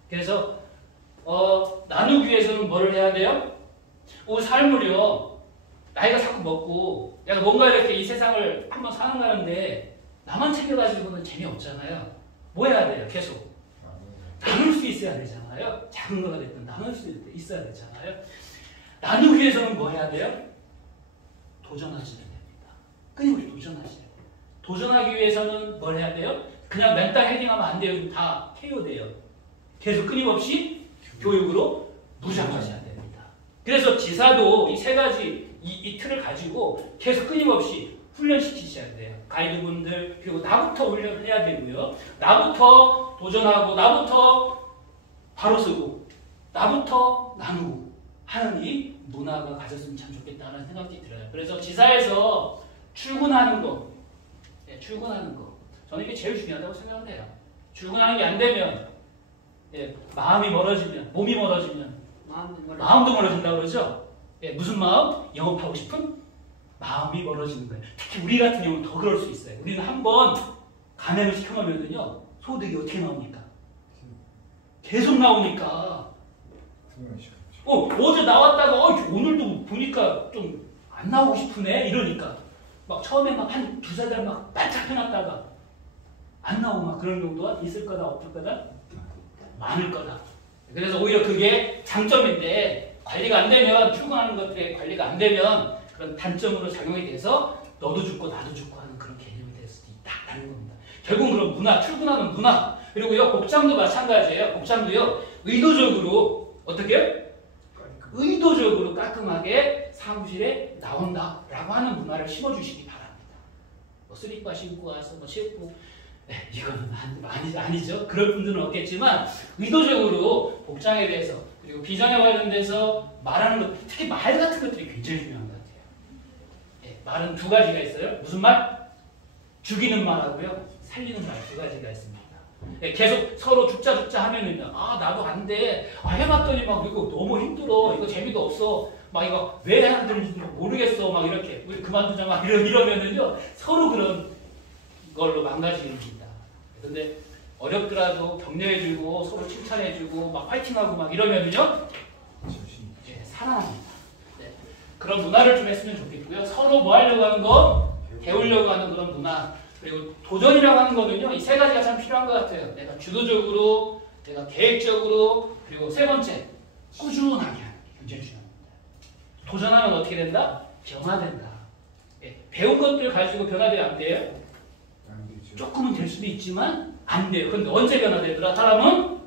그래서 나누기 위해서는 뭐를 해야 돼요? 우리 삶을요. 나이가 자꾸 먹고 내가 뭔가 이렇게 이 세상을 한번 살아가는데 나만 챙겨가지고는 재미없잖아요. 뭐 해야 돼요? 계속 나눌 수 있어야 되잖아요. 작은 거가 됐든 나눌 수 있어야 되잖아요. 나누기 위해서는 뭐 해야 돼요? 도전하시면 됩니다. 끊임없이 도전하셔야 돼요. 도전하기 위해서는 뭘 해야 돼요? 그냥 맨땅 헤딩하면 안 돼요. 다 KO돼요. 계속 끊임없이 교육으로 무장하셔야 됩니다. 그래서 지사도 이 세 가지 이 틀을 가지고 계속 끊임없이 훈련시키셔야 돼요. 가이드분들 그리고 나부터 훈련을 해야 되고요. 나부터 도전하고 나부터 바로 쓰고 나부터 나누고 하는 이 문화가 가졌으면 참 좋겠다는 생각이 들어요. 그래서 지사에서 출근하는 거 출근하는 거 저는 이게 제일 중요하다고 생각을 해요. 출근하는 게 안 되면 예, 마음이 멀어지면 몸이 멀어지면 마음도 멀어진다고 그러죠. 예, 무슨 마음? 영업하고 싶은 마음이 멀어지는 거예요. 특히 우리 같은 경우는 더 그럴 수 있어요. 우리는 한번 감행을 시켜놓으면요 소득이 어떻게 나옵니까? 계속 나오니까 어제 나왔다가 오늘도 보니까 좀 안 나오고 싶으네 이러니까 막 처음에 막 한 두세 달 막 반짝 해놨다가 안 나오고 막 그런 경우가 있을 거다 없을 거다 많을 거다. 그래서 오히려 그게 장점인데 관리가 안 되면 출근하는 것들에 관리가 안 되면 그런 단점으로 작용이 돼서 너도 죽고 나도 죽고 하는 그런 개념이 될 수도 있다는 겁니다. 결국 그런 문화, 출근하는 문화 그리고요 복장도 마찬가지예요. 복장도요 의도적으로 어떻게 해요? 의도적으로 깔끔하게 사무실에 나온다라고 하는 문화를 심어주시기 바랍니다. 뭐 슬리퍼 신고 와서 뭐 체육복 이거는 아니죠. 그럴 분들은 없겠지만 의도적으로 복장에 대해서 그리고 비전에 관련돼서 말하는 것 특히 말 같은 것들이 굉장히 중요한 것 같아요. 예, 말은 두 가지가 있어요. 무슨 말? 죽이는 말하고요. 살리는 말 두 가지가 있습니다. 예, 계속 서로 죽자 하면은요. 나도 안 돼. 해봤더니 막 이거 너무 힘들어. 이거 재미도 없어. 막 이거 왜 해야 되는지 모르겠어. 막 이렇게 우리 그만두자 막 이러면은요. 서로 그런 걸로 망가집니다. 근데 어렵더라도 격려해주고 서로 칭찬해주고 막 파이팅하고 막 이러면은요. 예, 살아납니다. 네. 그런 문화를 좀 했으면 좋겠고요. 서로 뭐 하려고 하는 거? 배우려고 하는 그런 문화. 그리고 도전이라고 하는 거는요. 이 세 가지가 참 필요한 것 같아요. 내가 주도적으로, 내가 계획적으로, 그리고 세 번째 꾸준하게 하는 게 굉장히 중요합니다. 도전하면 어떻게 된다? 변화된다. 예, 배운 것들 가지고 변화되면 안 돼요? 조금은 될 수도 있지만 안 돼요. 그런데 언제 변화되더라? 사람은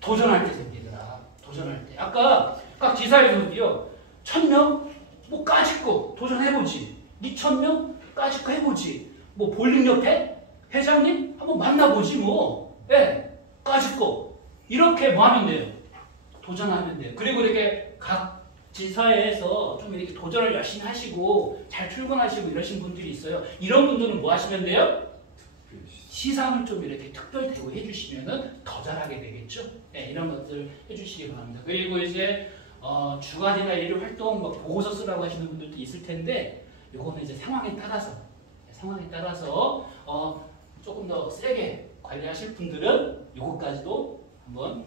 도전할 때 생기더라. 도전할 때. 아까 각 지사에서도요. 1000명? 뭐 까짓거 도전해보지. 2000명? 까짓거 해보지. 뭐 볼링협회? 회장님? 한번 만나보지 뭐. 예, 까짓거. 이렇게 뭐 하면 돼요? 도전하면 돼요. 그리고 이렇게 각 지사에서 좀 이렇게 도전을 열심히 하시고 잘 출근하시고 이러신 분들이 있어요. 이런 분들은 뭐 하시면 돼요? 시상을 좀 이렇게 특별 대우해 주시면은 더 잘하게 되겠죠. 네, 이런 것들 해주시기 바랍니다. 그리고 이제 주간이나 일일 활동 뭐 보고서 쓰라고 하시는 분들도 있을 텐데 요거는 이제 상황에 따라서 조금 더 세게 관리하실 분들은 요거까지도 한번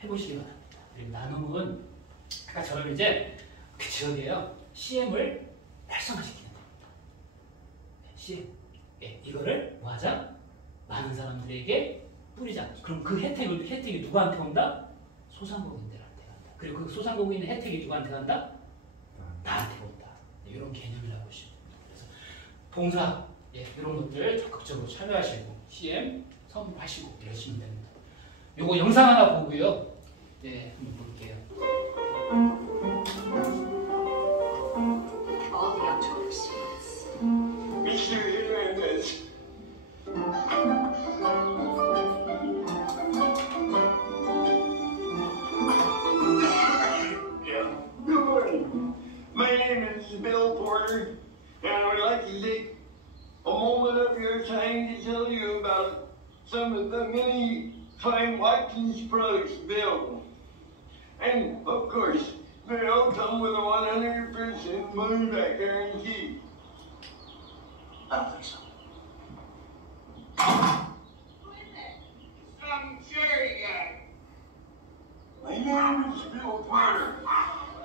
해보시기 바랍니다. 그리고 나눔은 아까 저는 이제 그 지역에요 CM을 활성화시키는 겁니다. CM 이거를 뭐하자? 많은 사람들에게 뿌리자. 그럼 그 혜택이 누구한테 온다? 소상공인들한테 간다. 그리고 그 소상공인의 혜택이 누구한테 간다? 나한테 온다. 이런 개념이라고 보시면 됩니다. 그래서 봉사 이런 것들 적극적으로 참여하시고 CM 선포하시고 이러시면 됩니다. 요거 영상 하나 보고요. 한번 볼게요. All the October students. Mr. Hernandez. Yeah. Good morning. My name is Bill Porter, and I would like to take a moment of your time to tell you about some of the many fine Watkins products built. And, of course, they all come with a 100% money-back guarantee. I don't think so. Who is it? Some cherry guy. My name is Bill Porter,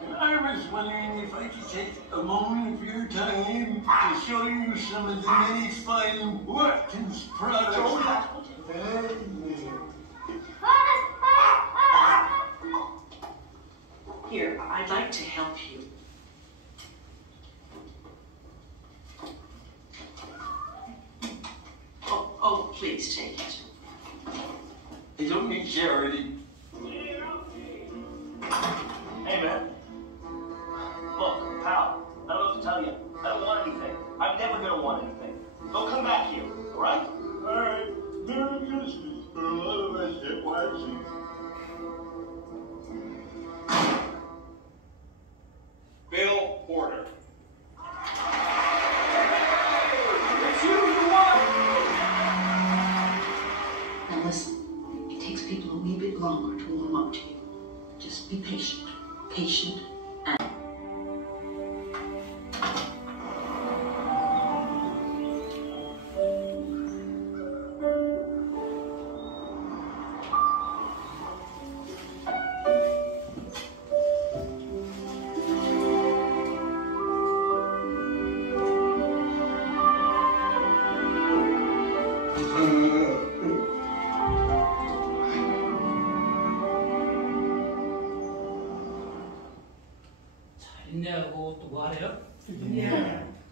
and I was wondering if I could take a moment of your time to show you some of the many fine Watkins products. Here, I'd like to help you. Oh, please take it. They don't need charity. Hey, man. Look, pal, I don't know what to tell you. I don't want anything. I'm never gonna want anything. Don't come back here, alright? Alright, Merry Christmas for a lot of us at Watkins. Bill Porter. Now listen, it takes people a wee bit longer to warm up to you. Just be patient. Patient and... 인내하고 또 뭐 하래요?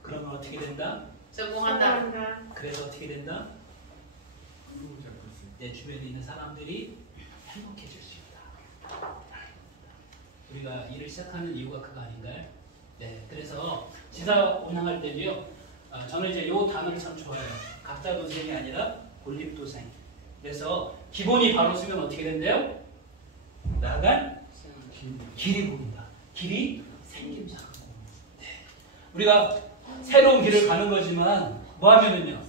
그러면 어떻게 된다? 성공한다. 그래서 어떻게 된다? 내 주변에 있는 사람들이 행복해질 수 있다. 우리가 일을 시작하는 이유가 그거 아닌가요? 네, 그래서 지사 운영할 때도요. 저는 이제 요 단어를 참 좋아해요. 각자 도생이 아니라 본립도생. 그래서 기본이 바로 쓰면 어떻게 된대요? 나아간 길이 보인다. 길이 생김새가 보인다. 네. 우리가 새로운 길을 가는 거지만 뭐 하면은요?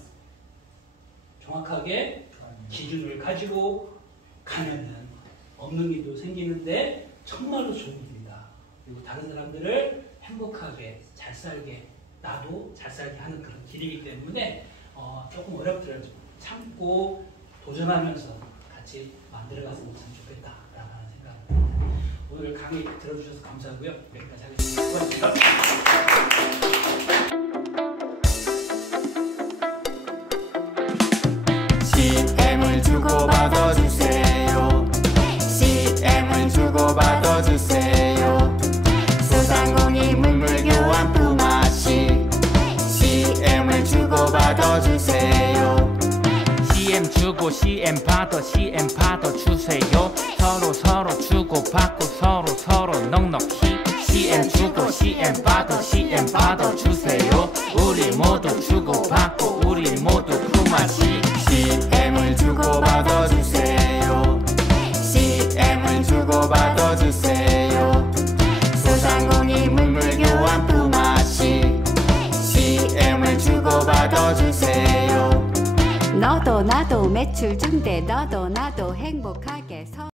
정확하게 기준을 가지고 가면은 없는 일도 생기는데 정말로 좋은 일이다. 그리고 다른 사람들을 행복하게 잘 살게 나도 잘 살게 하는 그런 길이기 때문에 조금 어렵더라도 참고 도전하면서 같이 만들어갔으면 참 좋겠다라는 생각입니다. 오늘 강의 들어주셔서 감사하고요. 여기까지 하겠습니다. 수고하셨습니다. CM을 주고받아 주세요. CM을 주고받아 주세요. 소상공인 물물 교환 품앗이 CM을 주고받아 주세요. CM 주고 CM 받아 주세요. 서로 주고 받고 서로 넉넉히 CM 주고 CM 받아 주세요. 우리 모두 주고 받고 우리 모두 품앗이 CM을 주고받아 주세요. CM을 주고받아 주세요. 소상공인 물물 교환 품앗이 CM을 주고받아 주세요. 너도 너도 나도 매출 증대 너도 나도 행복하게